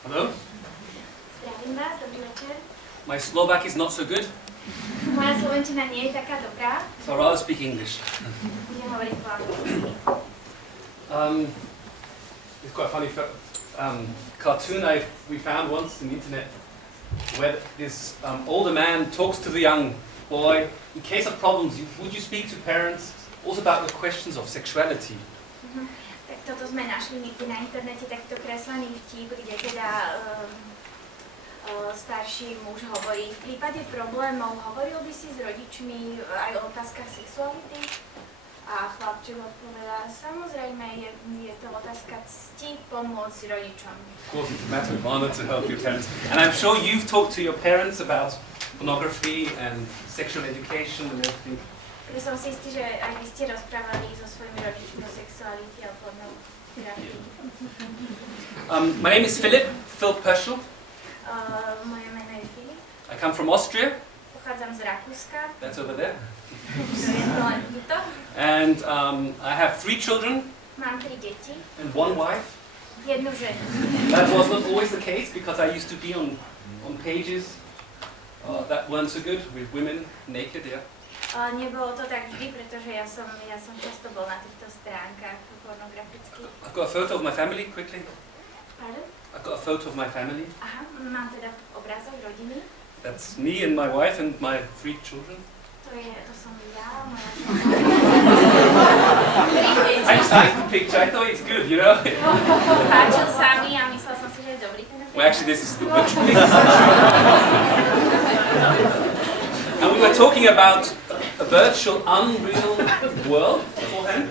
Hello. Zdravím vás, dobrý večer. My Slovak is not so good, Moja slovenčina nie je taká dobrá. so I'll rather speak English. Budem hovoriť po anglicky. It's quite a funny cartoon we found once on the internet where this older man talks to the young boy. In case of problems, would you speak to parents also about the questions of sexuality? Tak toto sme našli niekde na internete, takto kreslený vtip, kde teda starší muž hovorí, v prípade problémov hovoril by si s rodičmi aj o otázkach sexuality? A chlapček odpovedá, samozrejme, je to otázka cti pomôcť rodičom. Of course, it's a matter of honor to help your parents. And I'm sure you've talked to your parents about pornography and sexual education and everything. Preto som si istý, že aj vy ste rozprávali so svojimi rodičmi o sexualite a pornografii. My name is Phil Poeschl. Moje meno je Filip. I come from Austria. Pochádzam z Rakúska. That's over there. To je to len tuto. And I have 3 children Mám 3 deti. and 1 wife. Jednu ženu. That was not always the case because I used to be on pages that weren't so good with women naked, yeah. Nebolo to tak vždy, pretože ja som často bol na týchto stránkach pornografických. I've got a photo of my family quickly. Pardon? I've got a photo of my family. Aha, mám teda obrázok rodiny. That's me and my wife and my 3 children. To som ja, moja I just liked the picture. I thought it's good, you know. Páčil sa mi a myslel som si, že je dobrý ten Well, actually, this is the and we were talking about a virtual, unreal world beforehand.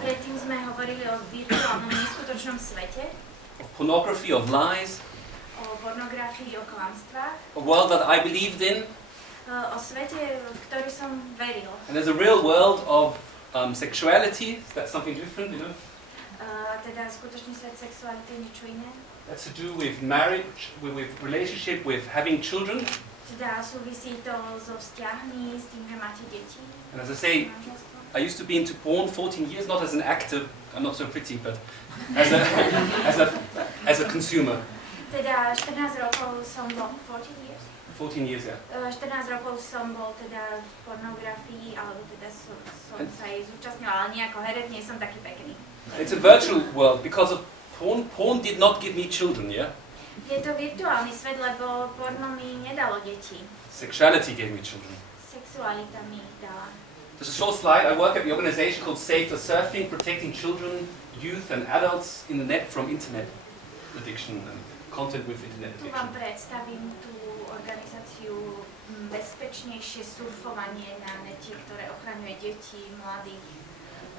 Predtým sme hovorili o virtuálnom, neskutočnom svete. Of pornography, of lies. O pornografii, o klamstvách. A world that I believed in. O svete, v ktorý som veril. And there's a real world of sexuality. That's something different, you know. Teda skutočný svet sexuality je niečo iné. That's to do with marriage, with relationship, with having children. Teda súvisí to so vzťahmi, s tým, že máte deti. And as I say, I used to be into porn 14 years, not as an actor, I'm not so pretty, but as a consumer. Teda 14 rokov som bol, 14 years? 14 years, yeah. 14 rokov som bol teda v pornografii, alebo teda som sa jej zúčastnila, ale nie ako herec, nie som taký pekný. It's a virtual world because of porn. Porn did not give me children, yeah? Je to virtuálny svet, lebo porno mi nedalo deti. Sexuality gave me children. Sexualita mi dala. Just a short slide. I work at the organization called Safer Surfing, protecting children, youth and adults in the net from internet addiction and content with internet Tu vám addiction. predstavím tú organizáciu Bezpečnejšie surfovanie na nete, ktoré ochraňuje deti, mladých,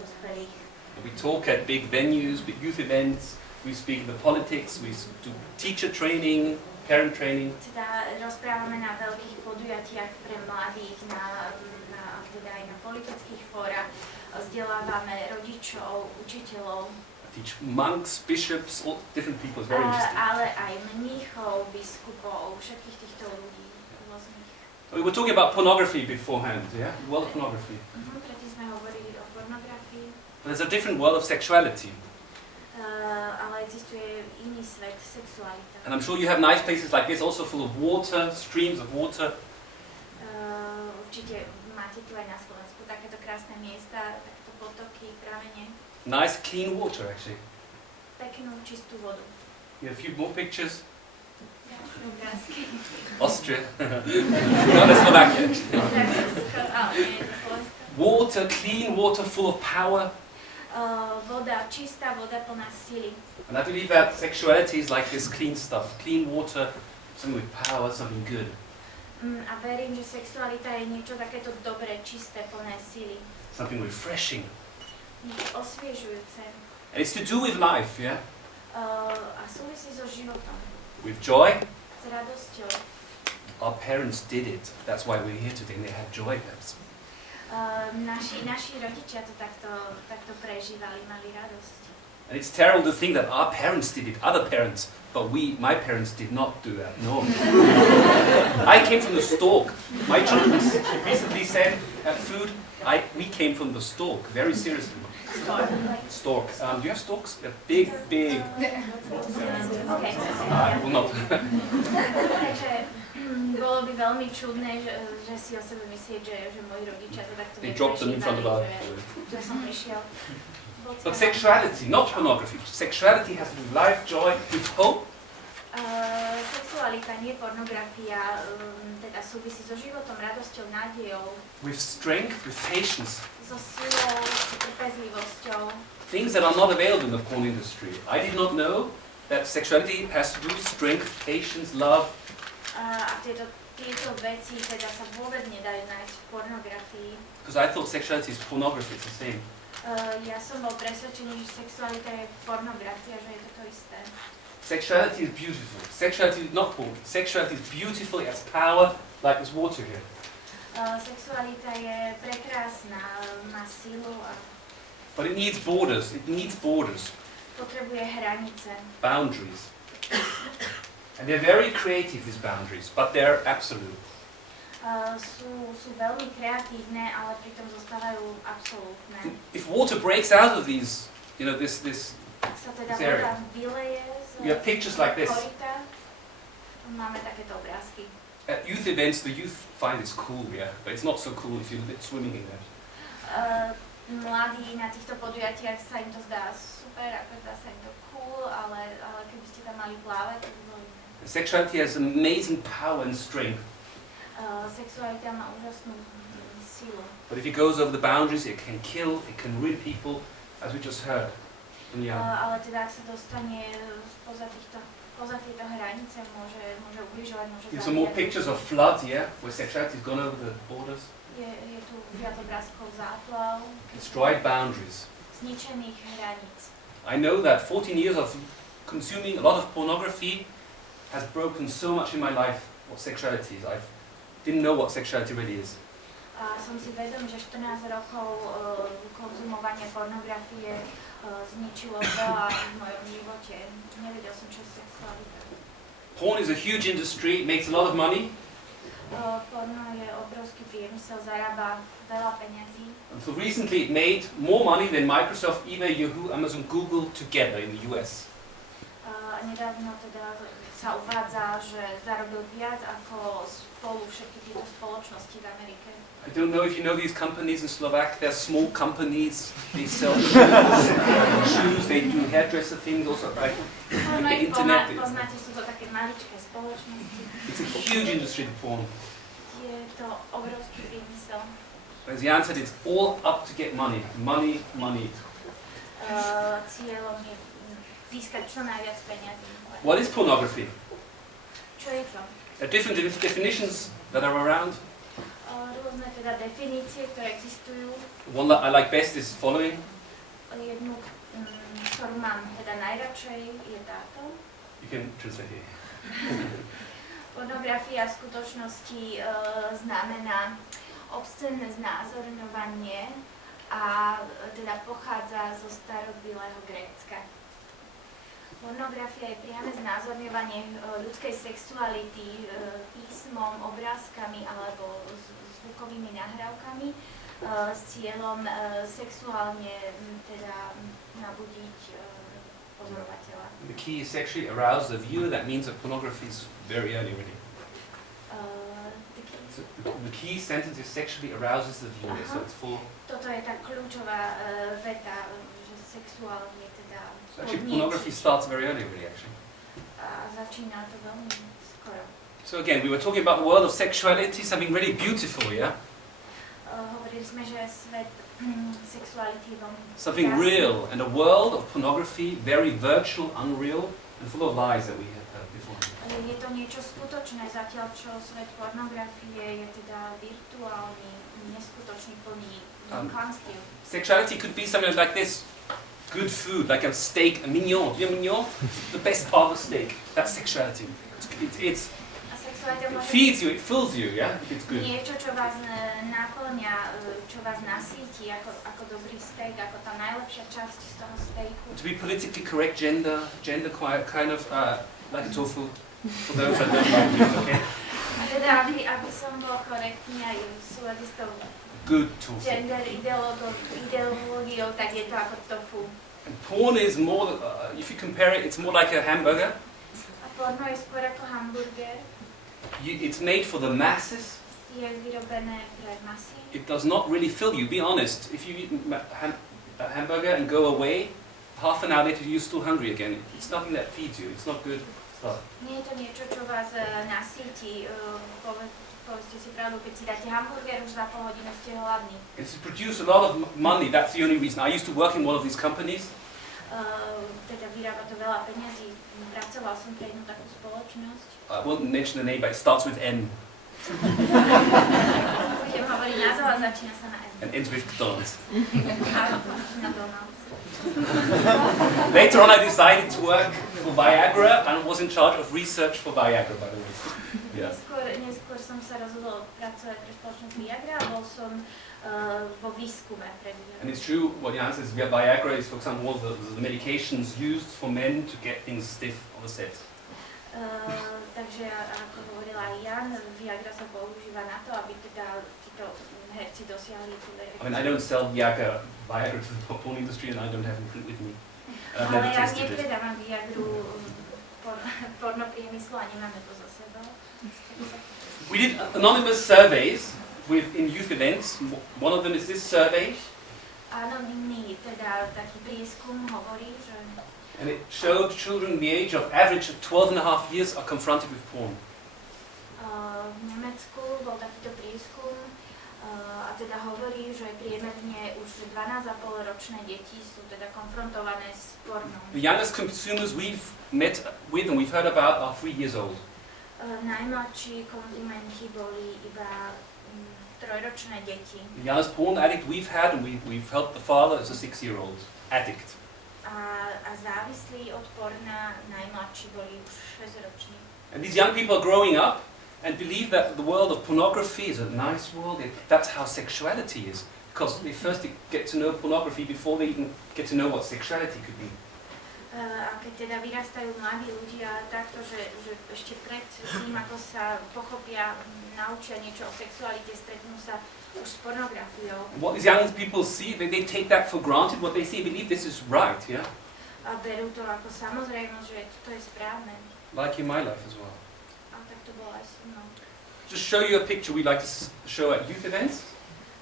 dospelých. We talk at big venues, big youth events. We speak the politics. We do teacher training, parent training. Teda rozprávame na veľkých podujatiach pre mladých, teda aj na politických fórach. Vzdelávame rodičov, učiteľov. I teach monks, bishops, all different people. It's very interesting. Ale aj mníchov, biskupov, všetkých týchto ľudí rôznych. We were talking about pornography beforehand, yeah? The world of pornography. Predtým sme hovorili o pornografii. But there's a different world of sexuality. Ale existuje iný svet, sexualita. And I'm sure you have nice places like this, also full of water, streams of water. Určite máte tu aj na Slovensku takéto krásne miesta, takéto potoky, pramene. Nice, clean water, actually. Peknú, čistú vodu. You have a few more pictures. Obrázky. Austria. Not Slovakia. Water, clean water, full of power. Voda, čistá voda plná sily. And I believe that sexuality is like this clean stuff. Clean water, something with power, something good. A verím, že sexualita je niečo takéto dobré, čisté, plné sily. Something refreshing. Niečo osviežujúce. And it's to do with life, yeah? A súvisí so životom. With joy. S radosťou. Our parents did it. That's why we're here today. They had joy. Naši rodičia to takto prežívali, mali radosť. And it's terrible to think that our parents did it, other parents, but my parents did not do that, no. I came from the stalk. My children recently said at food, we came from the stalk, very seriously. Stalk. Do you have stalks? They're big. Okay. Well, not. Takže bolo by veľmi čudné, že si o sebe myslieť, že moji rodičia to takto neprežívali, že som prišiel. But sexuality, not pornography. Sexuality has with life, joy, with hope. Sexualita, nie pornografia, teda súvisí so životom, radosťou, nádejou. With strength, with patience. So silou, s trpezlivosťou. Things that are not available in the porn industry. I did not know that sexuality has to do with strength, patience, love. A tieto veci teda sa vôbec nedajú nájsť v pornografii. Because I thought sexuality is pornography, it's the same. Ja som bol presvedčený, že sexualita je pornografia, že je to to isté. Sexuality is beautiful. Sexuality is not porn. Sexuality is beautiful, it has power, like this water here. Sexualita je prekrásna, má silu a... But it needs borders. It needs borders. Potrebuje hranice. Boundaries. And they're very creative, these boundaries, but they're absolute. Sú veľmi kreatívne, ale pritom zostávajú absolútne. If water breaks out of these, this Ak sa teda area. voda vyleje z You have pictures like this. koryta, máme takéto obrázky. At youth events, the youth find this cool, yeah, but it's not so cool if you're swimming in there. Mladí na týchto podujatiach sa im to zdá super, ako zdá sa im to cool, ale keby ste tam mali plávať, to by bolo iné. Sexuality has amazing power and strength. Sexualita má úžasnú silu. But if it goes over the boundaries, it can kill, it can ruin people, as we just heard. Ale teda ak sa dostane spoza tieto hranice, môže ubližovať, môže zabíjať. Some more pictures of floods, yeah, where sexuality has gone over the borders. Je tu viac obrázkov záplav. Destroyed boundaries. Zničených hraníc. I know that 14 years of consuming a lot of pornography has broken so much in my life what sexuality is. I didn't know what sexuality really is. A som si vedom, že 14 rokov konzumovania pornografie zničilo veľa v mojom živote. Nevedel som, čo je sexualita. Porn is a huge industry, it makes a lot of money. Porno je obrovský priemysel, zarába veľa peňazí. Until recently it made more money than Microsoft, eBay, Yahoo, Amazon, Google together in the US. Nedávno teda sa uvádza, že zarobil viac ako spolu všetky tieto spoločnosti v Amerike. I don't know if you know these companies in Slovak. They're small companies. They sell shoes. They do hairdresser things. Also, like No, the internet. poznáte, sú to také maličké spoločnosti. It's a huge industry, the porn. Je to obrovský priemysel. As Jan said, it's all up to get money. Money, money. Cieľom je získať čo najviac peňazí. What is pornography? Čo je to? There are different definitions that are around. Rôzne teda definície, ktoré existujú. One that I like best is following. Jednu, ktorú mám teda najradšej, je táto. You can translate here. Pornografia v skutočnosti znamená obscénne znázorňovanie a teda pochádza zo starobilého Grécka. Pornografia je priame znázorňovanie ľudskej sexuality písmom, obrázkami alebo zvukovými nahrávkami s cieľom sexuálne teda nabudiť pozorovateľa. The key is sexually arouse the viewer. That means that pornography is very early already. So the key sentence is sexually arouses the viewer. So it's full. Toto je tá kľúčová veta, že sexuálne teda So actually pornography starts very early already, actually. A začína to veľmi skoro. So again, we were talking about the world of sexuality, something really beautiful, yeah? Hovorili sme, že svet sexuality je veľmi Something krásny. real, and a world of pornography, very virtual, unreal, and full of lies that we had heard before. Je to niečo skutočné, zatiaľ čo svet pornografie je teda virtuálny, neskutočný, plný klamstiev. Sexuality could be something like this. Good food, like a steak, a mignon. Do you know mignon? The best part of a steak. That's sexuality. It's It feeds you, it fills you, yeah, if it's good. Niečo, čo vás nakĺňa, čo vás nasíti, ako dobrý steak, ako tá najlepšia časť z toho steaku. To be politically correct, gender kind of like a tofu for those that don't like it, okay? A teda, aby som bol korektný aj v súlade s tou good tofu. gender ideológiou, tak je to ako tofu. And porn is more, if you compare it, it's more like a hamburger. A porno je skôr ako hamburger. It's made for the masses. Je vyrobené pre masy. It does not really fill you. Be honest. If you eat a hamburger and go away, half an hour later you're still hungry again. It's nothing that feeds you. It's not good stuff. Nie je to niečo, čo vás nasíti. Povedzte si pravdu, keď si dáte hamburger, už za pol hodinu ste hladní. It's produced a lot of money. That's the only reason. I used to work in one of these companies. Teda vyrába to veľa peniazí. Pracoval som pre jednu takú spoločnosť. I won't mention the name, but it starts with N. Budem hovoriť názov a začína sa na M. And ends with McDonald's. McDonald's. Later on I decided to work for Viagra and was in charge of research for Viagra, by the way. Yeah. Neskôr som sa rozhodol pracovať pre spoločnosť Viagra a bol som vo výskume pre Viagra. And it's true, what Jan says, Viagra is, for example, one of the medications used for men to get things stiff on the set. Takže ako hovorila aj Jan, Viagra sa používa na to, aby teda títo herci dosiahli tú erekciu. I mean, I don't sell Viagra to the porn industry and I don't have it with me. And I've Ale never ja tested it. nepredávam Viagru porno priemyslu a nemáme to za sebou. We did anonymous surveys in youth events. One of them is this survey. Anonymný teda taký prieskum hovorí, že And it showed children the age of average of 12 and a half years are confronted with porn. v Nemecku bol takýto prieskum a teda hovorí, že priemerne už 12,5 ročné deti sú teda konfrontované s pornom. The youngest consumers we've met with and we've heard about are 3 years old. Najmladší konzumenti boli iba 3-ročné deti. The youngest porn addict we've had and we've helped the father is a 6-year-old addict. A závislí od porna najmladší boli už 6-roční. And these young people are growing up and believe that the world of pornography is a nice world. That's how sexuality is. Because they first get to know pornography before they even get to know what sexuality could be. A keď teda vyrastajú mladí ľudia takto, že ešte pred tým, ako sa pochopia, naučia niečo o sexualite, stretnú sa už s pornografiou. What these young people see, they take that for granted. What they see, believe this is right, yeah? A berú to ako samozrejmosť, že toto je správne. Like in my life as well. A tak to bolo aj so mnou. Just show you a picture we like to show at youth events.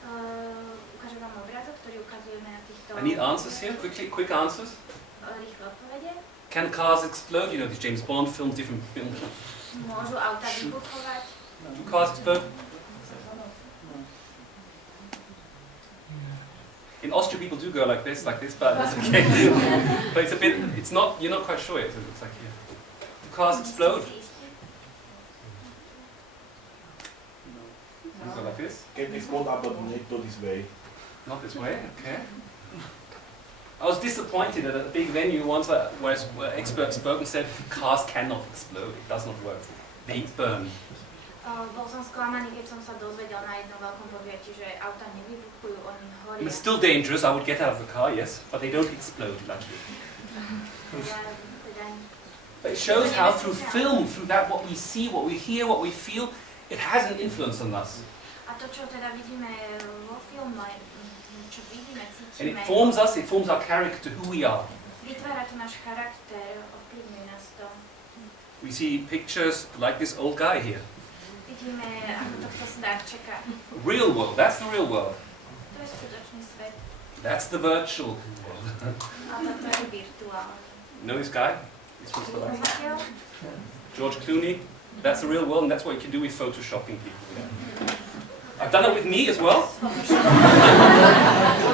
Ukážem vám obrázok, ktorý ukazujeme na týchto... I need answers here, quick answers. Rýchle odpovede. Can cars explode? You know, these James Bond films, different films. Môžu auta vybuchovať. Do cars explode? In Austria, people do go like this, but it's okay. But it's a bit, it's not, you're not quite sure yet, so it's like here. Do cars explode? You go like this? Can explode up, but not this way. Not this way, okay. I was disappointed at a big venue once where experts spoke and said cars cannot explode, it does not work. They burn. Bol som sklamaný, keď som sa dozvedel na jednom veľkom podujatí, že auta nevybuchujú, oni horia. It's still dangerous, I would get out of the car, yes, but they don't explode, luckily. But it shows how through film, through that what we see, what we hear, what we feel, it has an influence on us. A to, čo teda vidíme vo filme, čo vidíme, cítime. And it forms us, it forms our character, who we are. Vytvára to náš charakter, ovplyvňuje nás to. We see pictures like this old guy here. Vidíme ako tohto starčeka. Real world, that's the real world. To je skutočný svet. That's the virtual world. A toto je virtuálny. You know this guy? He's from Slovakia. Poznateľ? George Clooney. That's the real world, and that's what you can do with photoshopping people. I've done it with me as well.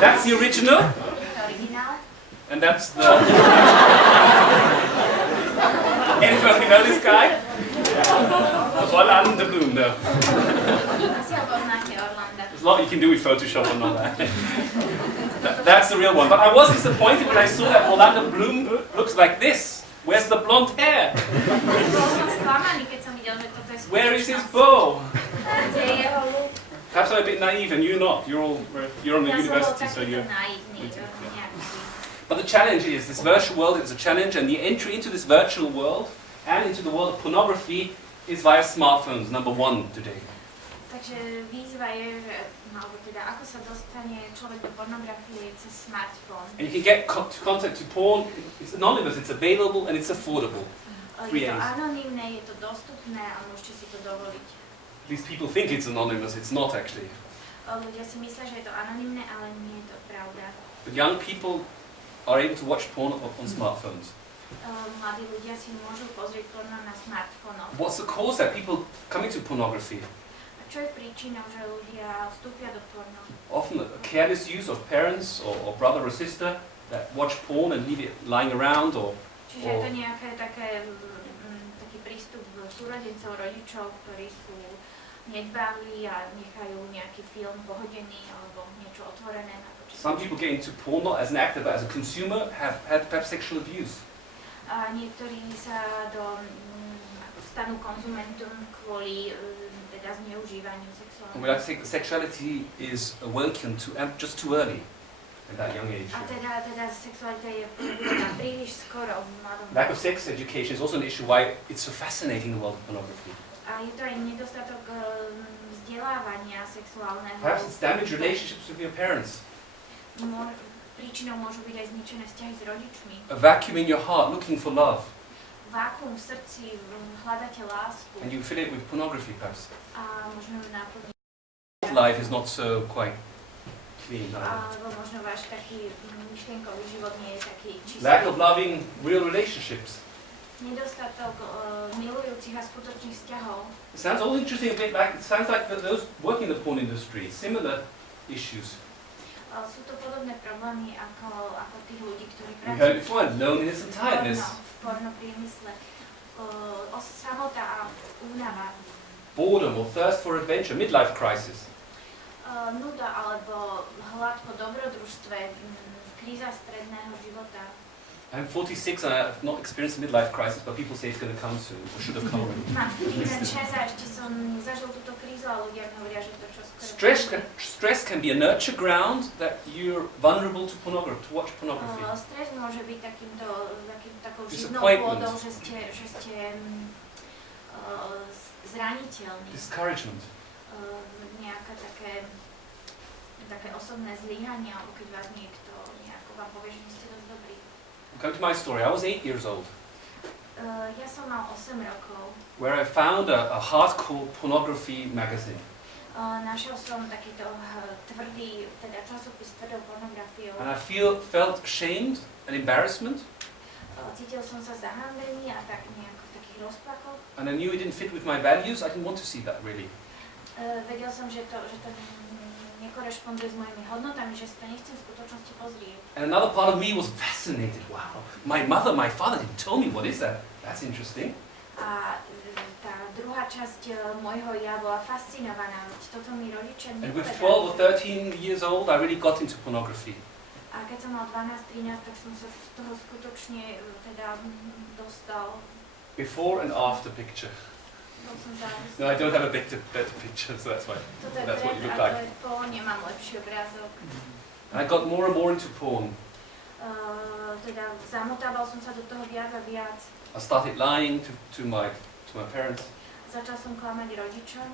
That's the original. Originál. And that's the... Anybody know this guy? Orlando Bloom, no. Asi ho poznáte, Orlanda. There's a lot you can do with Photoshop and all that. That's the real one. But I was disappointed when I saw that Orlando Bloom looks like this. Where's the blonde hair? Bol som sklamaný, keď som videl, že toto je Where is his bow? Kde je jeho luk? Perhaps I'm a bit naive and you're not. You're on the Ja som bol university, so takýto you're... naivný, nejaký. But the challenge is, this virtual world is a challenge, and the entry into this virtual world and into the world of pornography is via smartphones, number one today. Takže výzva je, že, alebo teda ako sa dostane človek do pornografie cez smartfón. And you can get contact to porn, it's anonymous, it's available, and it's affordable. Je to anonymné, je to dostupné a môžete si to dovoliť. At least people think it's anonymous, it's not actually. Ľudia si myslia, že je to anonymné, ale nie je to pravda. But young people are able to watch porn on smartphones. Mladí ľudia si môžu pozrieť porno na smartfónoch. What's the cause that people coming to pornography? A čo je príčinou, že ľudia vstúpia do porno? Often a careless use of parents or brother or sister that watch porn and leave it lying around or... Čiže je to nejaké taký prístup súrodencov, rodičov, ktorí sú nedbáli a nechajú nejaký film pohodený alebo niečo otvorené na počítači. Some people get into porn not as an actor but as a consumer, have had perhaps sexual abuse. A niektorí sa stanú konzumentom kvôli teda zneužívaniu sexuálneho. And we like to think sexuality is awakened just too early at that young age. A teda sexualita je prebudená príliš skoro v mladom. Lack of sex education is also an issue why it's so fascinating the world of pornography. A je to aj nedostatok vzdelávania sexuálneho. Perhaps it's damaged relationships with your parents. Príčinou môžu byť aj zničené vzťahy s rodičmi. A vacuum in your heart looking for love. Vákuum v srdci, hľadáte lásku. And you fill it with pornography perhaps. A možno ju naplniť. Life is not so quite clean. Alebo možno váš taký myšlienkový život nie je taký čistý. Lack of loving real relationships. Nedostatok milujúcich a skutočných vzťahov. It sounds all interesting a bit like, it sounds like those working in the porn industry, similar issues. Sú to podobné problémy ako tých ľudí, ktorí We heard pracujú before, loneliness and tiredness. v pornopriemysle. Samota a únava. Boredom or thirst for adventure, midlife crisis. Nuda alebo hlad po dobrodružstve, kríza stredného života. I'm 46 and I have not experienced a midlife crisis, but people say it's going to come soon, or should have come already. Mám 36 a ešte som nezažil túto krízu a ľudia mi hovoria, že to čoskoro. Stress can be a nurture ground that you're vulnerable to pornography, to watch pornography. Stres môže byť takou živnou Disappointment. pôdou, že ste zraniteľní. Discouragement. Nejaké také osobné zlyhanie, alebo keď vás niekto nejako vám povie, že nie ste dosť dobrí. Come to my story. I was 8 years old, Ja som mal 8 rokov. where I found a hardcore pornography magazine. Našiel som takýto tvrdý, teda časopis s tvrdou pornografiou. And I felt ashamed and embarrassment. Cítil som sa zahambený a tak nejako v takých rozpakoch. And I knew it didn't fit with my values. I didn't want to see that really. Vedel som, že to nekorešponduje s mojimi hodnotami, že si to nechcem v skutočnosti pozrieť. And another part of me was fascinated. Wow, my mother, my father didn't tell me what is that. That's interesting. A tá druhá časť môjho ja bola fascinovaná. Toto mi rodičia And with nepovedali. 12 or 13 years old, I really got into pornography. A keď som mal 12-13, tak som sa z toho skutočne teda dostal. Before and after picture. Bol som závislý. No, I don't have a better picture, so that's why. Toto je That's what you pred look a like. to je po, nemám lepší obrázok. And I got more and more into porn. Teda zamotával som sa do toho viac a viac. I started lying to my parents. Začal som klamať rodičom.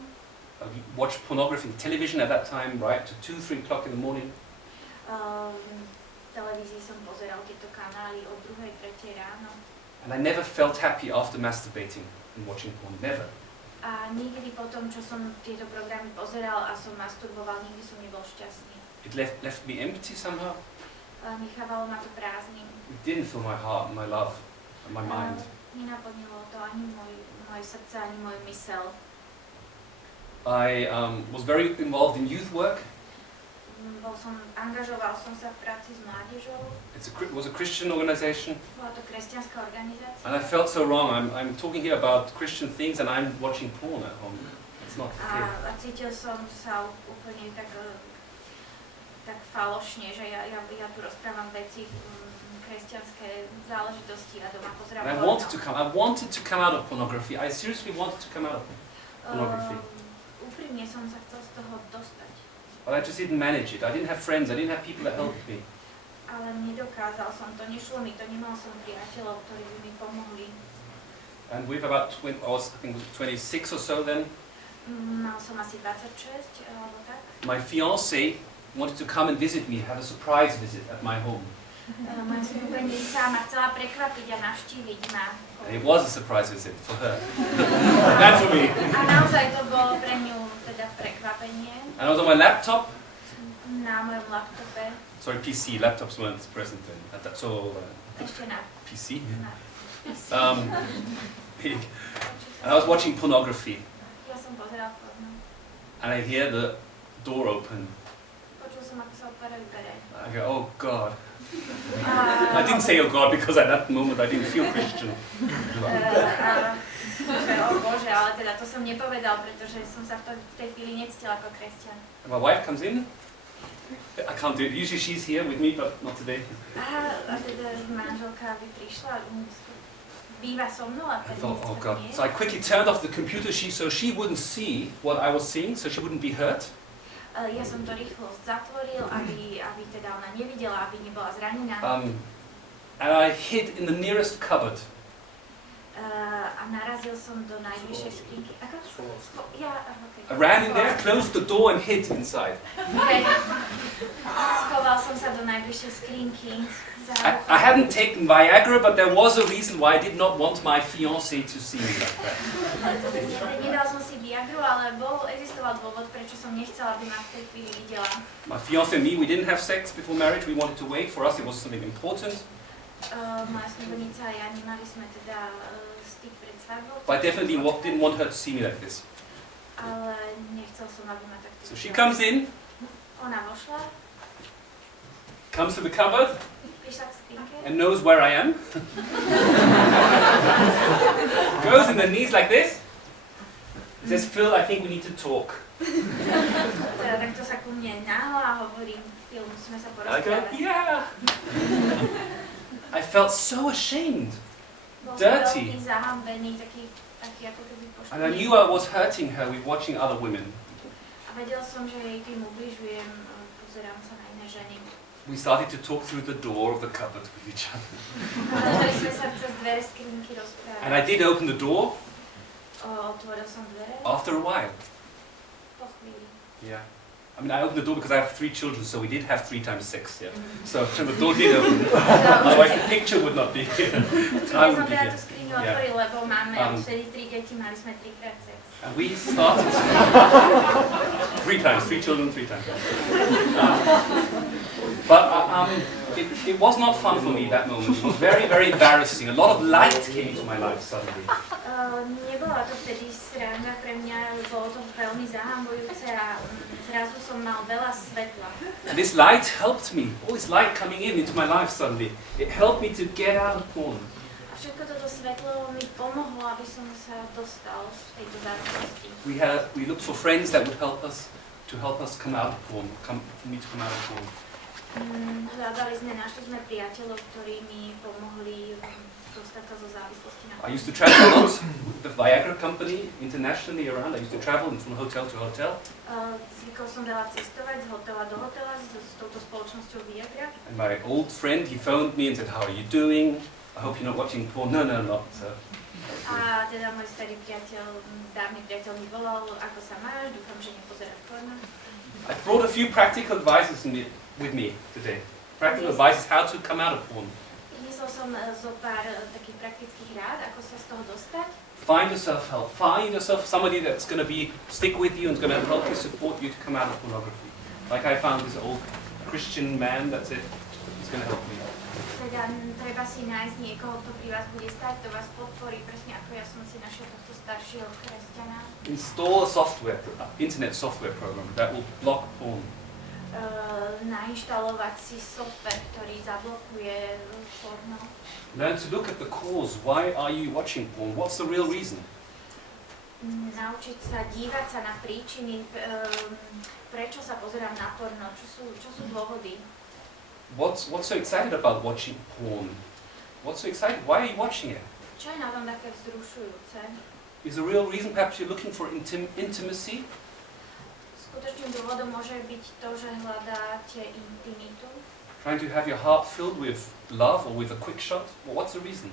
I watched pornography on television at that time, right, to 2-3 o'clock in the morning. V televízii som pozeral tieto kanály od 2-3 ráno. And I never felt happy after masturbating and watching porn, never. A nikdy po tom, čo som tieto programy pozeral a som masturboval, nikdy som nebol šťastný. It left me empty somehow. Nechávalo ma to prázdnym. It didn't fill my heart, my love, and my mind. Nenaplnilo to ani moje srdce, ani môj mysel. I was very involved in youth work. Angažoval som sa v práci s mládežou. It was a Christian organization. Bola to kresťanská organizácia. And I felt so wrong. I'm talking here about Christian things and I'm watching porn at home. It's not fair. A cítil som sa úplne tak falošne, že ja tu rozprávam veci, kresťanské záležitosti a doma pozerám And I wanted to come out of pornography. I seriously wanted to come out of it. pornography. Úprimne som sa chcel z toho dostať. But I just didn't manage it. I didn't have friends. I didn't have people that helped me. Ale nedokázal som to, nešlo mi to, nemal som priateľov, ktorí by mi pomohli. And with about I think 26 or so then, Mal som asi 26, alebo tak. my fiancée wanted to come and visit me, have a surprise visit at my home. Moja snúbenica ma chcela prekvapiť a navštíviť ma. And it was a surprise visit for her. And for me. A naozaj to bolo pre ňu teda prekvapenie. And I was on my laptop. Na mojom laptope. Sorry, PC. Laptops weren't present then. So Ešte na PC. na PC. Big. And I was watching pornography. Ja som pozeral porno. And I hear the door open. Počul som, ako sa otvárajú dvere. I go, oh God. I didn't say oh God because at that moment I didn't feel Christian. Oh Bože, ale teda to som nepovedal, pretože som sa v tej chvíli necítil ako kresťan. And my wife comes in. I can't do it. Usually she's here with me, but not today. A teda manželka by prišla, býva so mnou a I teda thought, oh God. So I quickly turned off the computer so she wouldn't see what I was seeing, so she wouldn't be hurt. Ja som to rýchlo zatvoril, aby teda ona nevidela, aby nebola zranená. And I hid in the nearest cupboard. A narazil som do najbližšej skrinky. Ako? Okay. I ran in there, closed the door and hid inside. Okay. Schoval som sa do najbližšej skrinky. I hadn't taken Viagra, but there was a reason why I did not want my fiancée to see me like that. Nedal som si Viagru, ale existoval dôvod, prečo som nechcela, aby ma v tej chvíli videla. My fiancée and me, we didn't have sex before marriage. We wanted to wait. For us, it was something important. Moja snúbenica a ja nemali sme teda styk pred svadbou. But I definitely didn't want her to see me like this. Ale nechcel som, aby ma takto So she comes in, Ona vošla, comes to the cupboard, prišla k skrinke. and knows where I am. Goes in the knees like this. Says, Phil, I think we need to talk. Teda takto sa ku mne náhla a hovorím, Phil, musíme sa I go, porozprávať. yeah. I felt so ashamed. Bol som Dirty. veľmi zahambený, taký ako keby And I poškodený. knew I was hurting her with watching other women. A vedel som, že jej tým ubližujem, pozerám sa na iné ženy. We started to talk through the door of the cupboard with each other. Začali sme sa cez dvere skrinky rozprávať. And I did open the door Otvoril som dvere after a while. po chvíli. Yeah. I mean, I opened the door because I have 3 children, so we did have 3 times 6, yeah. So the door did open. Otherwise the picture would not be here. Ja I som would be teda here. tú skriňu otvoril, lebo máme vtedy 3 deti, mali sme 3x sex. And we started 3 times, 3 children, 3 times. But it was not fun for me that moment. It was very, very embarrassing. A lot of light came into my life suddenly. Nebola to vtedy sranda pre mňa, bolo to veľmi zahambujúce a zrazu som mal veľa svetla. And this light helped me. All this light coming into my life suddenly. It helped me to get out of porn. A všetko toto svetlo mi pomohlo, aby som sa dostal z tejto závislosti. We looked for friends that would help us come out of porn, for me to come out of porn. Našli sme priateľov, ktorí mi pomohli dostať sa zo závislosti na I used to travel a lot with the Viagra company internationally around. I used to travel from hotel to hotel. Zvykol som veľa cestovať z hotela do hotela s touto spoločnosťou Viagra. And my old friend, he phoned me and said, "How are you doing? I hope you're not watching porn." No, not. A teda môj starý priateľ, dávny priateľ mi volal, ako sa máš, dúfam, že nepozeráš porno. I brought a few practical advices with me today. Practical advices how to come out of porn. Vyniesol som zo pár takých praktických rád, ako sa z toho dostať. Find yourself help. Find yourself somebody that's going to stick with you and is going to help you, support you to come out of pornography. Like I found this old Christian man, that's it. He's going to help me. Teda treba si nájsť niekoho, kto pri vás bude stať, kto vás podporí, presne ako ja som si našiel tohto staršieho kresťana. Install a internet software program that will block porn. Nainštalovať si software, ktorý zablokuje porno. Learn to look at the cause. Why are you watching porn? What's the real reason? Naučiť sa dívať sa na príčiny, prečo sa pozerám na porno, čo sú dôvody. What's so excited about watching porn? What's so excited? Why are you watching it? Čo je na tom také vzrušujúce? Is the real reason perhaps you're looking for intimacy? Skutočným dôvodom môže byť to, že hľadáte intimitu. Trying to have your heart filled with love or with a quick shot? Well, what's the reason?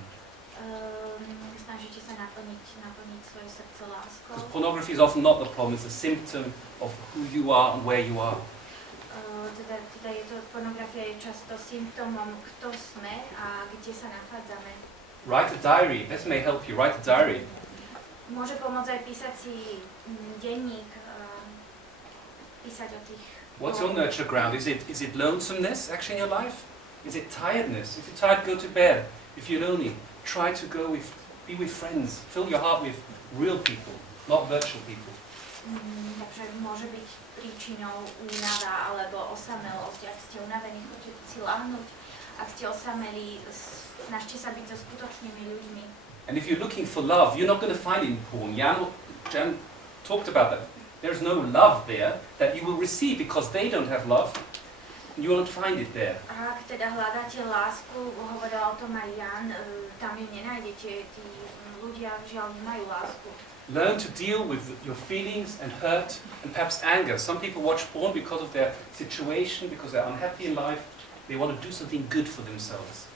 Snažíte sa naplniť svoje srdce láskou. Because pornography is often not the problem, it's a symptom of who you are and where you are. Teda je to, pornografia je často symptómom, kto sme a kde sa nachádzame. Write a diary. This may help you. Write a diary. Môže pomôcť aj písať si denník, písať o tých. What's your nurture ground? Is it lonesomeness actually in your life? Is it tiredness? If you're tired, go to bed. If you're lonely, try to be with friends. Fill your heart with real people, not virtual people. Takže môže byť príčinou únava alebo osamelosť. Ak ste unavení, choďte si láhnuť. Ak ste osamelí, snažte sa byť so skutočnými ľuďmi. And if you're looking for love, you're not going to find it in porn. Jan talked about that. There's no love there that you will receive because they don't have love. You won't find it there. A ak teda hľadáte lásku, hovoril o tom aj Jan, tam ju nenájdete. Tí ľudia žiaľ nemajú lásku. Learn to deal with your feelings and hurt and perhaps anger. Some people watch porn because of their situation, because they're unhappy in life. They want to do something good for themselves.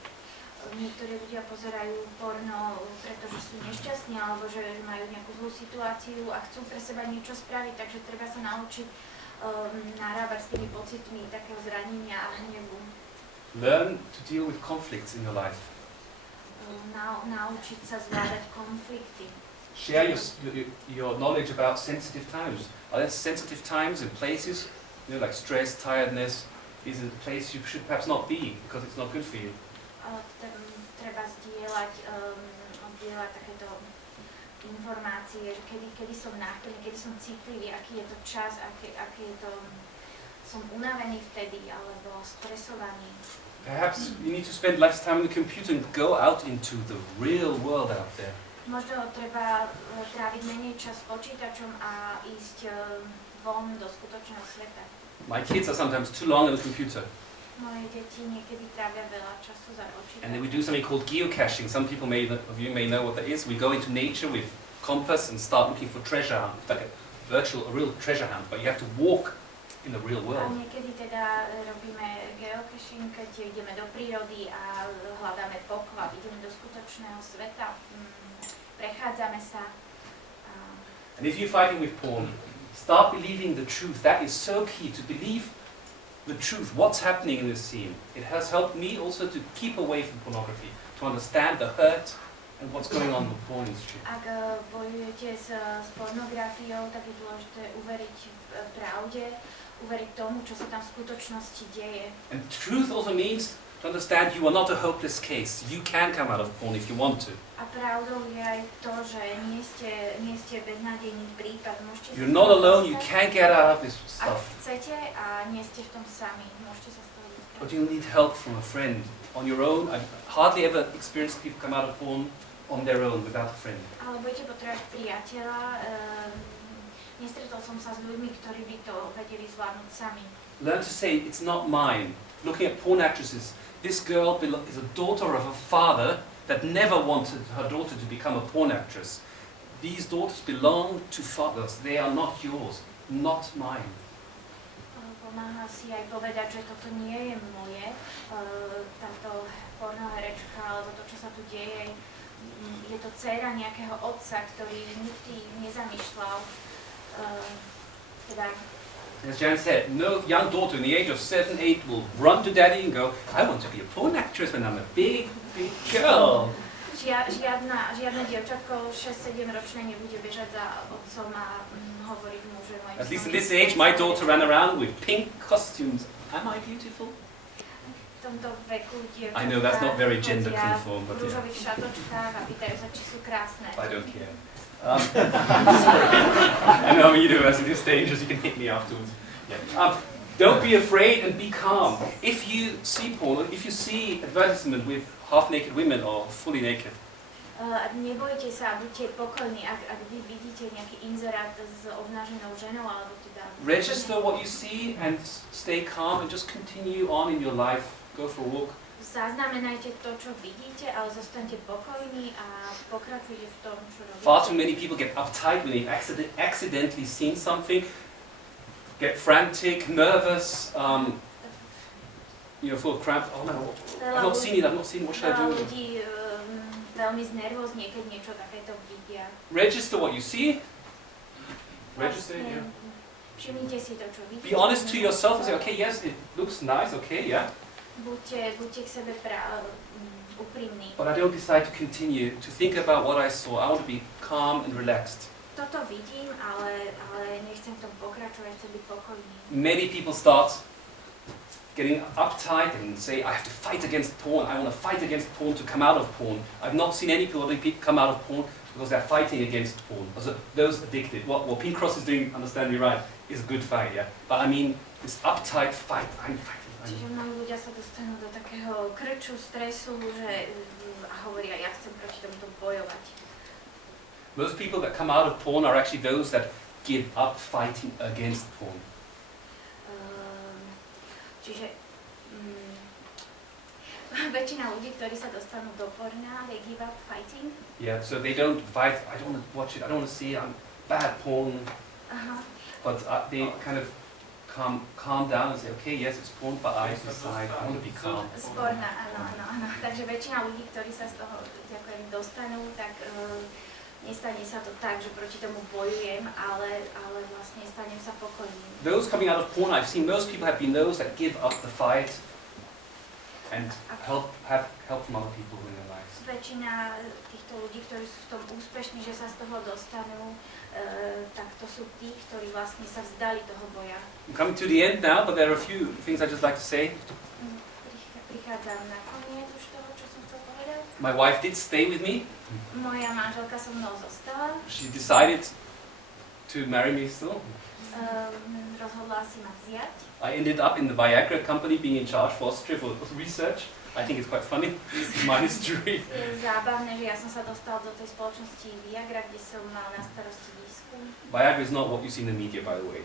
Niektorí ľudia pozerajú porno, pretože sú nešťastní alebo že majú nejakú zlú situáciu a chcú pre seba niečo spraviť, takže treba sa naučiť narábať s tými pocitmi takého zranenia a hnevu. Learn to deal with conflicts in your life. Naučiť sa zvládať konflikty. Share your knowledge about sensitive times. Are there sensitive times in places, like stress, tiredness, is a place you should perhaps not be because it's not good for you? Treba zdieľať takéto informácie, že kedy som náchylný, kedy som citlivý, aký je to čas, aké je to, som unavený vtedy, alebo stresovaný. Perhaps you need to spend less time on the computer and go out into the real world out there. Možno treba tráviť menej čas s počítačom a ísť von do skutočného sveta. My kids are sometimes too long on the computer. Moje deti niekedy trávia veľa času za počítačom. And then we do something called geocaching. Some people of you may know what that is. We go into nature with compass and start looking for treasure hunt, like a real treasure hunt, but you have to walk in the real A world. niekedy teda robíme geocaching, keď ideme do prírody a hľadáme poklad, ideme do skutočného sveta, prechádzame sa. And if you're fighting with porn, start believing the truth. That is so key, to believe the truth, what's happening in this scene. It has helped me also to keep away from pornography, to understand the hurt and what's going on in the porn industry. Ak bojujete s pornografiou, tak je dôležité uveriť pravde, uveriť tomu, čo sa tam v skutočnosti deje. And truth also means to understand you are not a hopeless case. You can come out of porn if you want to. A pravdou je aj to, že nie ste beznádejný prípad. Môžete You're not alone, you can get out of this Ak stuff. chcete a nie ste v tom sami, môžete sa z toho dostať. But you'll need help from a friend. On your own, I've hardly ever experienced people come out of porn on their own without a friend. Ale budete potrebovať priateľa. Nestretol som sa s ľuďmi, ktorí by to vedeli zvládnuť sami. Learn to say, it's not mine. Looking at porn actresses, this girl is a daughter of a father that never wanted her daughter to become a porn actress. These daughters belong to fathers. They are not yours, not mine. Pomáha si aj povedať, že toto nie je moje, táto pornoherečka, alebo to, čo sa tu deje, je to dcéra nejakého otca, ktorý nikdy nezamýšľal. As Jan said, no young daughter in the age of 7, 8 will run to daddy and go, I want to be a porn actress when I'm a big girl. Žiadne dievčatko 6-7 ročné nebude bežať za otcom a hovoriť mu, že moje... At least in this age, my daughter ran around with pink costumes. Am I beautiful? V tomto veku dievčatka I know that's not very gender conform, but v rúžových šatočkách a pýtajú sa, či sú krásne. I don't care. Sorry. I know I'm at university, it's dangerous, you can hit me afterwards. Yeah. Don't be afraid and be calm. If you see porn, if you see advertisement with half-naked women or fully naked, Nebojte sa, buďte pokojní, ak vy vidíte nejaký inzerát s obnaženou ženou, alebo teda... Register what you see and stay calm and just continue on in your life. Go for a walk. Zaznamenajte to, čo vidíte, ale zostaňte pokojní a pokračujte v tom, čo robíte. Far too many people get uptight when they've accidentally seen something, get frantic, nervous, full of cramp. Oh no, I've not seen it, what should I do? Ľudí veľmi znervóznie, keď niečo takéto vidia. Register what you see. Register, yeah. Všimnite si to, čo vidíte. Be honest to yourself and say, okay, yes, it looks nice, okay, yeah. Buďte k sebe úprimní. But I don't decide to continue to think about what I saw. I want to be calm and relaxed. Toto vidím, ale nechcem v tom pokračovať, chcem byť pokojný. Many people start getting uptight and say, I have to fight against porn. I want to fight against porn to come out of porn. I've not seen any people come out of porn because they're fighting against porn. Those addicted. What Pink Cross is doing, understand me right, is a good fight, yeah? But I mean, this uptight fight, I'm fighting. Čiže mnohí ľudia sa dostanú do takého krču, stresu, že hovoria, ja chcem proti tomuto bojovať. Most people that come out of porn are actually those that give up fighting against porn. Čiže väčšina ľudí, ktorí sa dostanú do porna, they give up fighting. Yeah, so they don't fight, I don't want to watch it, I don't want to see it, I'm bad porn. But they kind of calm down and say, okay, yes, it's porn, but I decide, I want to be calm. Z porna, áno. Takže väčšina ľudí, ktorí sa z toho dostanú, tak nestane sa to tak, že proti tomu bojujem, ale vlastne stanem sa pokojným. Those coming out of porn, I've seen most people have been those that give up the fight and have help from other people in their lives. Väčšina týchto ľudí, ktorí sú v tom úspešní, že sa z toho dostanú, tak to sú tí, ktorí vlastne sa vzdali toho boja. I'm coming to the end now, but there are a few things I'd just like to say. Prichádzam na koniec už toho, čo som chcel povedať. My wife did stay with me. Moja manželka so mnou zostala. She decided to marry me still. Rozhodla si ma vziať. I ended up in the Viagra company being in charge for Austria for research. I think it's quite funny. This is my history. Je zábavné, že ja som sa dostal do tej spoločnosti Viagra, kde som mal na starosti výskum. Viagra is not what you see in the media, by the way.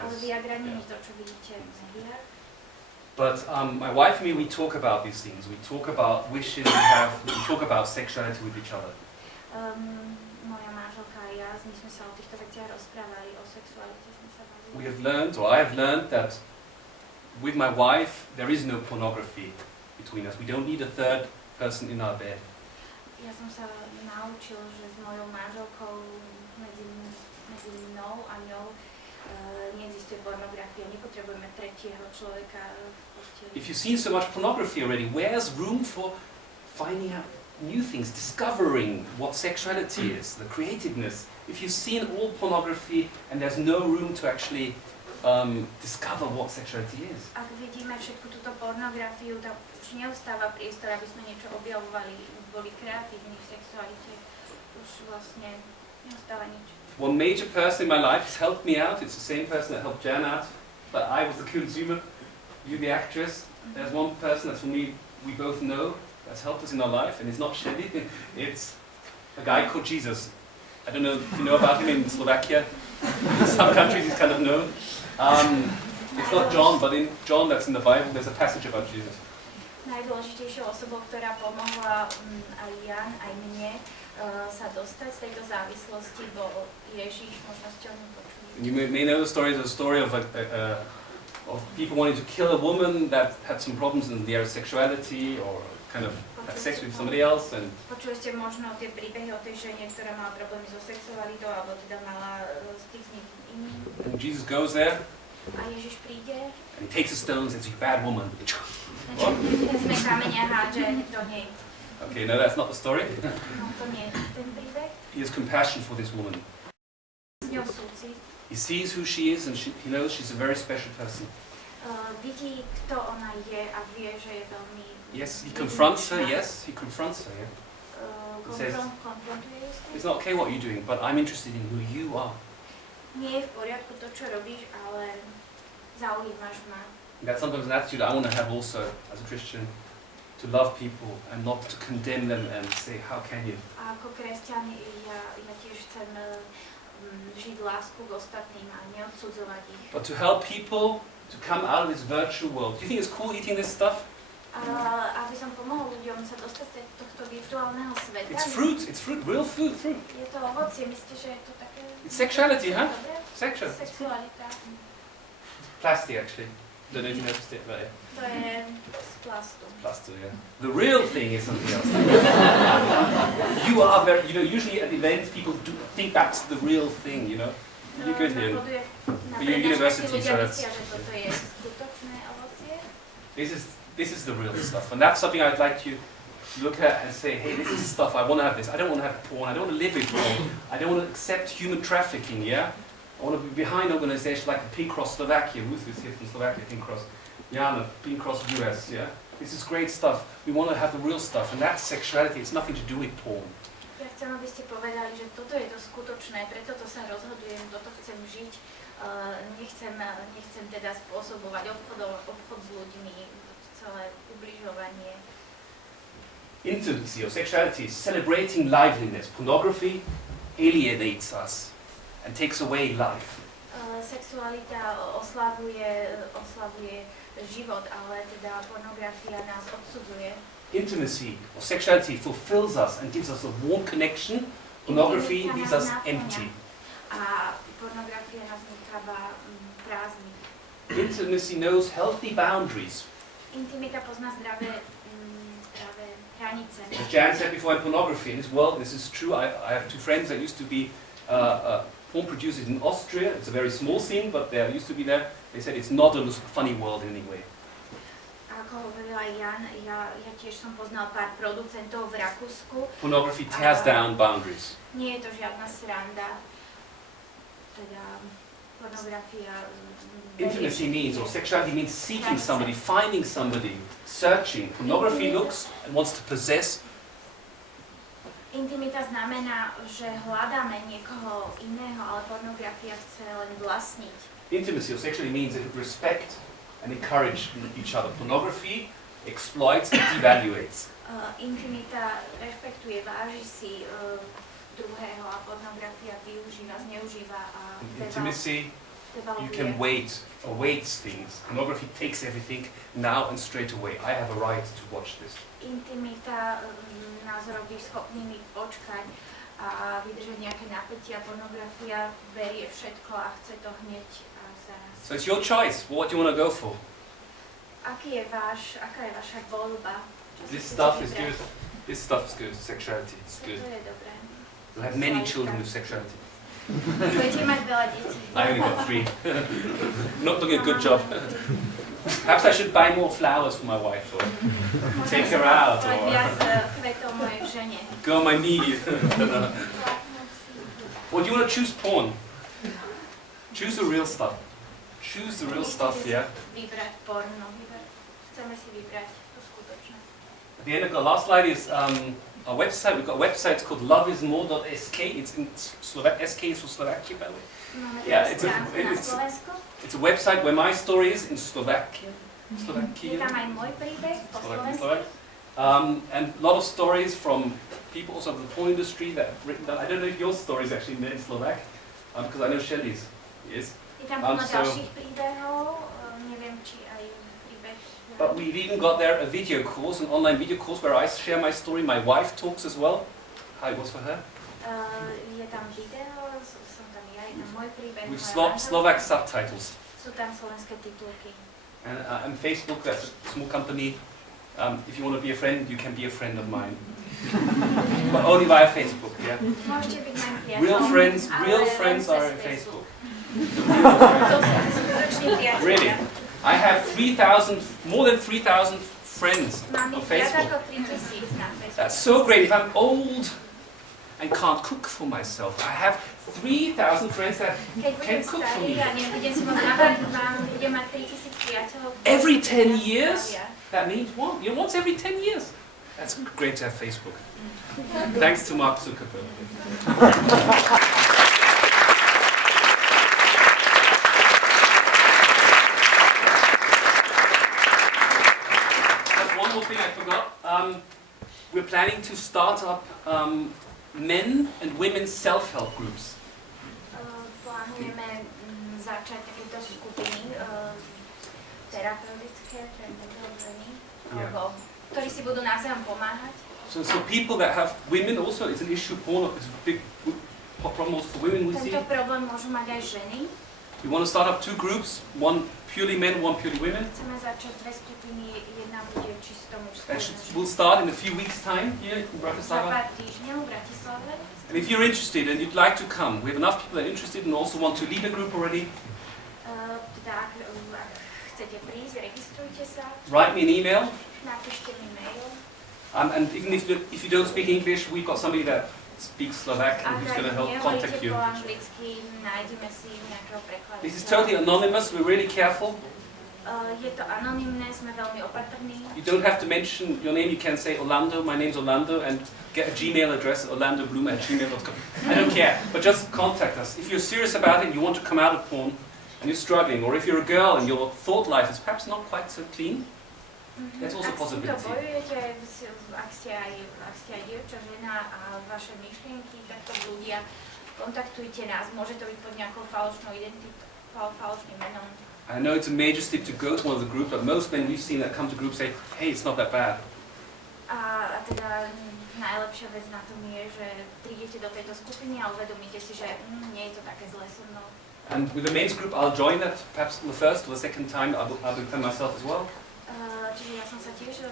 Ale Viagra nie je to, čo vidíte v médiách. But my wife and me, we talk about these things. We talk about wishes we have. We talk about sexuality with each other. Moja manželka a ja, my sme sa o týchto veciach rozprávali, o sexualite sme sa bavili. We have learned, or I have learned, that with my wife, there is no pornography between us. We don't need a third person in our bed. Ja som sa naučil, že s mojou manželkou medzi mnou a ňou neexistuje pornografia. Nepotrebujeme tretieho človeka v posteli. If you've seen so much pornography already, where's room for finding out new things, discovering what sexuality is, the creativeness? If you've seen all pornography and there's no room to actually discover what sexuality is. Ak vidíme všetku túto pornografiu, tam už neustáva priestor, aby sme niečo objavovali, boli kreatívni v sexualite. Už vlastne neustáva nič. One major person in my life has helped me out. It's the same person that helped Jan out, but I was the consumer, you the actress. There's one person that's for me, we both know, that's helped us in our life, and it's not Shelly, it's a guy called Jesus. I don't know if you know about him in Slovakia. In some countries he's kind of known. It's not John, but in John that's in the Bible, there's a passage about Jesus. Najdôležitejšou osobou, ktorá pomohla aj Jan, aj mne sa dostať z tejto závislosti, bol Ježiš, možno ste o ňom počuli. You may know the story of people wanting to kill a woman that had some problems in their sexuality or kind of had sex with somebody else. And počuli ste možno tie príbehy o tej žene, ktorá mala problémy so sexualitou, alebo teda mala styk s niekým iným. And Jesus goes there. A Ježiš príde. And he takes a stone and says, "You bad woman." Vezme kameň a hádže do nej. Okay, no, that's not the story. No, to nie je ten príbeh. He has compassion for this woman. S ňou súcit. He sees who she is and he knows she's a very special person. Vidí, kto ona je a vie, že je veľmi... Yes, he confronts her, yeah. He says, it's not okay what you're doing, but I'm interested in who you are. Nie je v poriadku to, čo robíš, ale zaujímaš ma. That's sometimes an attitude I want to have also as a Christian. to love people and not to condemn them and say, how can you? A ako kresťan ja tiež chcem žiť lásku k ostatným a neodsudzovať ich. But to help people to come out of this virtual world. Do you think it's cool eating this stuff? Aby som pomohol ľuďom sa dostať z tohto virtuálneho sveta. It's fruit, real fruit. Je to ovocie, myslíte, že je to také... It's sexuality, huh? Dobre? Sexual. Sexualita. Plastic, actually. Don't know if you noticed it, but yeah. To je z plastu. Plaster, yeah. The real thing is something else. Usually at events people think that's the real thing, you know. You're good here. But you're university, so that's... This is the real stuff, and that's something I'd like you to look at and say, hey, this is stuff, I want to have this. I don't want to have porn, I don't want to live with porn, I don't want to accept human trafficking, yeah? I want to be behind organizations like the Pink Cross Slovakia. Ruth is here from Slovakia, Pink Cross. Jana, Pink Cross US, yeah? This is great stuff. We want to have the real stuff, and that's sexuality. It's nothing to do with porn. Ja chcem, aby ste povedali, že toto je to skutočné, preto to sa rozhodujem, toto chcem žiť. Nechcem teda spôsobovať obchod s ľuďmi, celé ubližovanie. Intimacy or sexuality is celebrating liveliness. Pornography alienates us and takes away life. Sexualita oslavuje život, ale teda pornografia nás odsudzuje. Intimacy or sexuality fulfills us and gives us a warm connection. Pornography leaves us empty. A pornografia nás necháva prázdny. Intimacy knows healthy boundaries. Intimita pozná zdravé hranice. As Jan said before, in pornography, in this world, this is true. I have two friends that used to be porn producers in Austria. It's a very small scene, but they used to be there. They said it's not a funny world in any way. Ako hovoril aj Jan, ja tiež som poznal pár producentov v Rakúsku. Pornography tears down boundaries. Nie je to žiadna sranda. Teda pornografia... Intimacy means, or sexuality means seeking somebody, finding somebody, searching. Pornography looks and wants to possess. Intimita znamená, že hľadáme niekoho iného, ale pornografia chce len vlastniť. Intimacy or sexuality means respect and encourage each other. Pornography exploits and devaluates. Intimita rešpektuje, váži si druhého a pornografia využíva, zneužíva a Intimacy, devalvuje. you can awaits things. Pornography takes everything now and straight away. I have a right to watch this. Intimita nás robí schopnými počkať a vydržať nejaké napätia. Pornografia berie všetko a chce to hneď a zaraz. So it's your choice. What do you want to go for? Aká je vaša voľba? This stuff is good. This stuff is good. Sexuality is good. To je dobré. You'll have many children with sexuality. Budete mať veľa detí. I only got 3. Not doing a good job. Perhaps I should buy more flowers for my wife, or take her out, or go on my knee. Or do you want to choose porn? Choose the real stuff. Choose the real stuff, yeah? Vybrať porno. Chceme si vybrať to skutočné. At the end of the last slide is our website. We've got a website called loveismore.sk. It's in SK is for Slovakia, by the way. Yeah, it's a website where my story is in Slovakia. And a lot of stories from people also of the porn industry that have written down. I don't know if your story is actually in Slovak, because I know Shelley's is. But we've even got there a video course, an online video course where I share my story. My wife talks as well. How it was for her. Je tam video, som tam ja, je tam môj príbeh. With Slovak subtitles. Sú tam slovenské titulky. And Facebook, that's a small company. If you want to be a friend, you can be a friend of mine. But only via Facebook, yeah? Môžete byť môjim priateľom. Real friends are on Facebook. Really? I have more than 3,000 friends on Facebook. That's so great. If I'm old and can't cook for myself, I have 3,000 friends that can cook for me. Every 10 years? That means what? Once every 10 years. That's great to have Facebook. Thanks to Mark Zuckerberg. one more thing I forgot. We're planning to start up men and women's self-help groups. Plánujeme začať takéto skupiny terapeutické pre mužov, ženy, alebo ktorí si budú navzájom pomáhať. So people that have women also, it's an issue. Porn is a big problem also for women. We see. Tento problém môžu mať aj ženy. We want to start up 2 groups, one purely men, one purely women. Chceme začať 2 skupiny, jedna bude čisto mužská. We'll start in a few weeks' time here in Bratislave. Za pár týždňov v Bratislave. And if you're interested and you'd like to come, we have enough people that are interested and also want to lead a group already. Teda, ak chcete prísť, registrujte sa. Write me an email. Napíšte mi mail. And even if you don't speak English, we've got somebody that speaks Slovak and who's going to help contact you. This is totally anonymous. We're really careful. Je to anonymné, sme veľmi opatrní. You don't have to mention your name. You can say Orlando. My name's Orlando, and get a Gmail address, orlandobloom@gmail.com. I don't care, but just contact us if you're serious about it and you want to come out of porn and you're struggling, or if you're a girl and your thought life is perhaps not quite so clean. That's also a possibility. Ak si to bojujete, ak ste aj dievča, žena a vaše myšlienky takto ľudia, kontaktujte nás. Môže to byť pod nejakou falošnou identitou, falošným menom. I know it's a major step to go to one of the groups, but most men we've seen that come to groups say, hey, it's not that bad. A teda najlepšia vec na tom je, že prídete do tejto skupiny a uvedomíte si, že nie je to také zlé so mnou. And with the men's group, I'll join that perhaps the first or the second time. I'll become myself as well. Čiže ja som sa tiež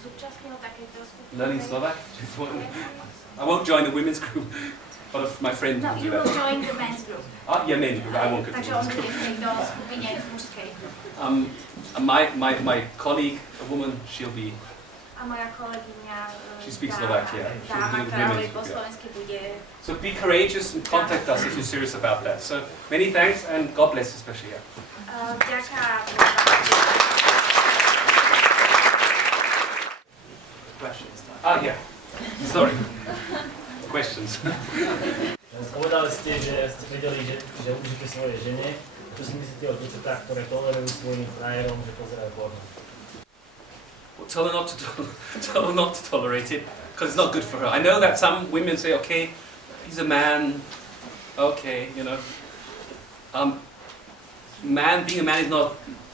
zúčastnila takejto skupiny. Learning Slovak. I won't join the women's group, but if my friend No, will you do that. will join the men's group. Yeah, men's group. I won't go to Takže the on women's bude group. v tejto skupine mužskej. My colleague, a woman, she'll be. A moja kolegyňa, She speaks Slovak, yeah. dáma, ktorá hovorí po slovensky, bude. So be courageous and contact us if you're serious about that. So many thanks and God bless especially. Yeah. Ďakujem. Questions. Yeah. Sorry. Questions. Povedali ste, že ste vedeli, že ubližíte svojej žene. Čo si myslíte o dievčatách, ktoré tolerujú svojim frajerom, že pozerajú porno? Well, tell her not to tolerate it, because it's not good for her. I know that some women say, okay, he's a man, okay, you know. Being a man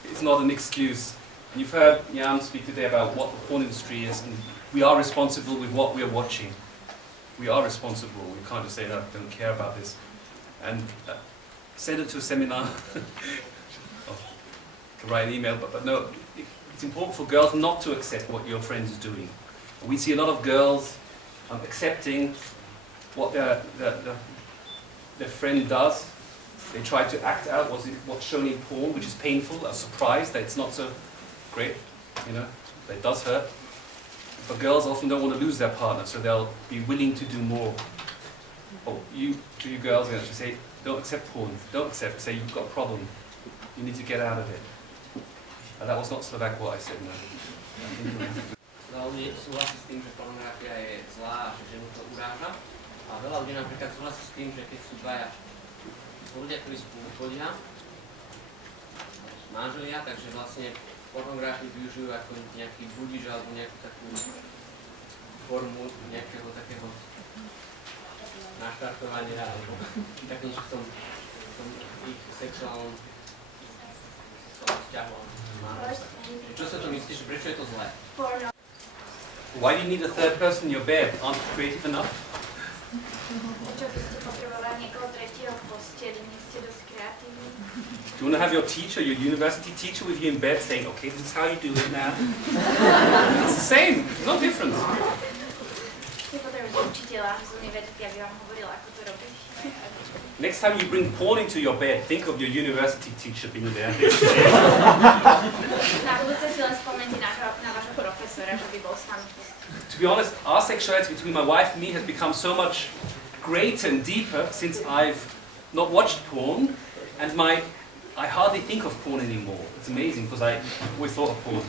is not an excuse. And you've heard Jan speak today about what the porn industry is, and we are responsible with what we are watching. We are responsible. We can't just say, no, I don't care about this. And send it to a seminar. Can write an email, but no, it's important for girls not to accept what your friend is doing. We see a lot of girls accepting what their friend does. They try to act out what's shown in porn, which is painful, a surprise that it's not so great, you know, that does hurt. But girls often don't want to lose their partner, so they'll be willing to do more. Oh, you girls, you actually say, don't accept porn, don't accept, say you've got a problem, you need to get out of it. And that was not Slovak what I said, no. Veľa ľudí súhlasí s tým, že pornografia je zlá a že ženu to uráža. A veľa ľudí napríklad súhlasí s tým, že keď sú dvaja ľudia, ktorí spolu chodia, sú manželia, takže vlastne pornografiu využijú ako nejaký budič alebo nejakú takú formu nejakého takého naštartovania alebo také niečo v tom ich sexuálnom vzťahu. Čo sa to myslíš, prečo je to zlé? Why do you need a third person in your bed? Aren't you creative enough? Prečo by ste potrebovali niekoho tretieho v posteli, nie ste dosť kreatívni? Do you want to have your teacher, your university teacher with you in bed saying, okay, this is how you do it now? It's the same, no difference. Nepotrebujete učiteľa z univerzity, aby vám hovoril, ako to robiť. Next time you bring porn into your bed, think of your university teacher being there. Na budúce si len spomente na vášho profesora, že by bol s nami. To be honest, our sexuality between my wife and me has become so much greater and deeper since I've not watched porn, and I hardly think of porn anymore. It's amazing because I always thought of porn.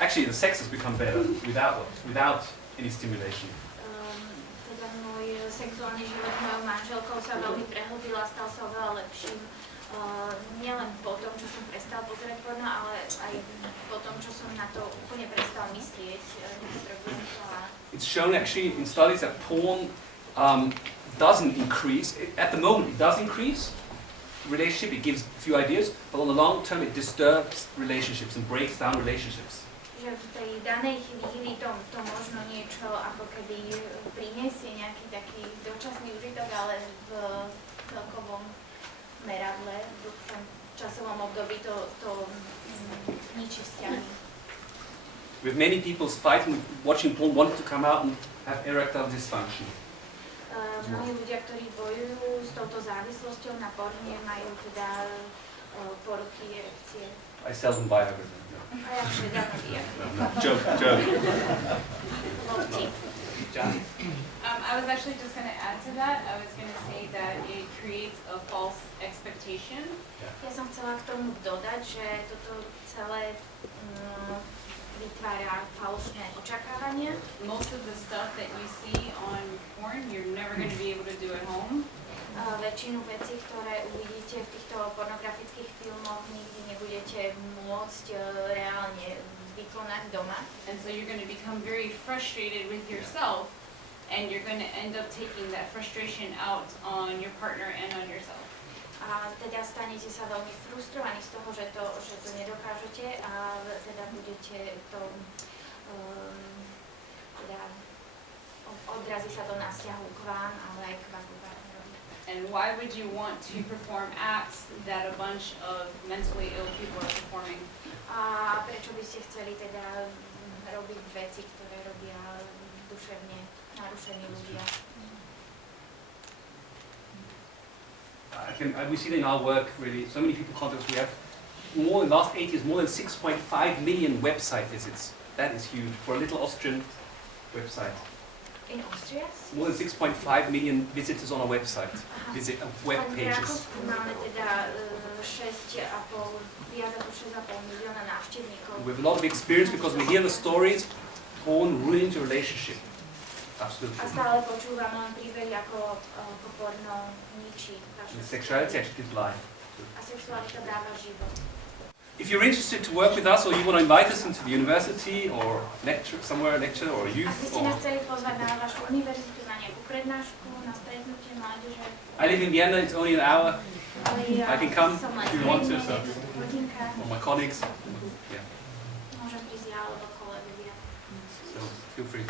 Actually, the sex has become better without any stimulation. Teda môj sexuálny život s mojou manželkou sa veľmi prehlbil a stal sa oveľa lepším. Nielen po tom, čo som prestal pozerať porno, ale aj po tom, čo som na to úplne prestal myslieť. It's shown actually in studies that porn doesn't increase. At the moment, it does increase relationship. It gives a few ideas, but on the long term, it disturbs relationships and breaks down relationships. Že v tej danej chvíli to možno niečo ako keby priniesie nejaký taký dočasný užitok, ale v celkovom meradle, v dlhšom časovom období to ničí vzťahy. With many people fighting, watching porn, wanting to come out and have erectile dysfunction. Mnohí ľudia, ktorí bojujú s touto závislosťou na porne, majú teda poruchy erekcie. I seldom buy everything. A ja teda nebijam. Joke. I was actually just going to add to that. I was going to say that it creates a false expectation. Ja som chcela k tomu dodať, že toto celé vytvára falošné očakávania. Most of the stuff that you see on porn, you're never going to be able to do at home. Väčšinu vecí, ktoré uvidíte v týchto pornografických filmoch, nikdy nebudete môcť reálne vykonať doma. And so you're going to become very frustrated with yourself, and you're going to end up taking that frustration out on your partner and on yourself. A teda stanete sa veľmi frustrovaní z toho, že to nedokážete a teda budete to teda odrazí sa to na vzťahu k vám, ale aj k vám. And why would you want to perform acts that a bunch of mentally ill people are performing? A prečo by ste chceli teda robiť veci, ktoré robia duševne narušení ľudia? We see it in our work, really. So many people contact us. We have in the last 8 years, more than 6.5 million website visits. That is huge for a little Austrian website. In Austria? More than 6.5 million visitors on our website. Visit web pages. Máme teda viac ako 6,5 milióna návštevníkov. We have a lot of experience because we hear the stories. Porn ruins your relationship. Absolutely. A stále počúvame len príbehy, ako porno ničí vašu Sexuality actually gives life. A sexualita dáva život. If you're interested to work with us, or you want to invite us into the university, or lecture or youth, Ak by ste nás chceli pozvať na vašu univerzitu, na nejakú prednášku, na stretnutie mládeže. I live in Vienna, it's only an hour. I can come if you want to, so. Or my colleagues. Yeah. Môžem prísť ja alebo kolegovia. So feel free.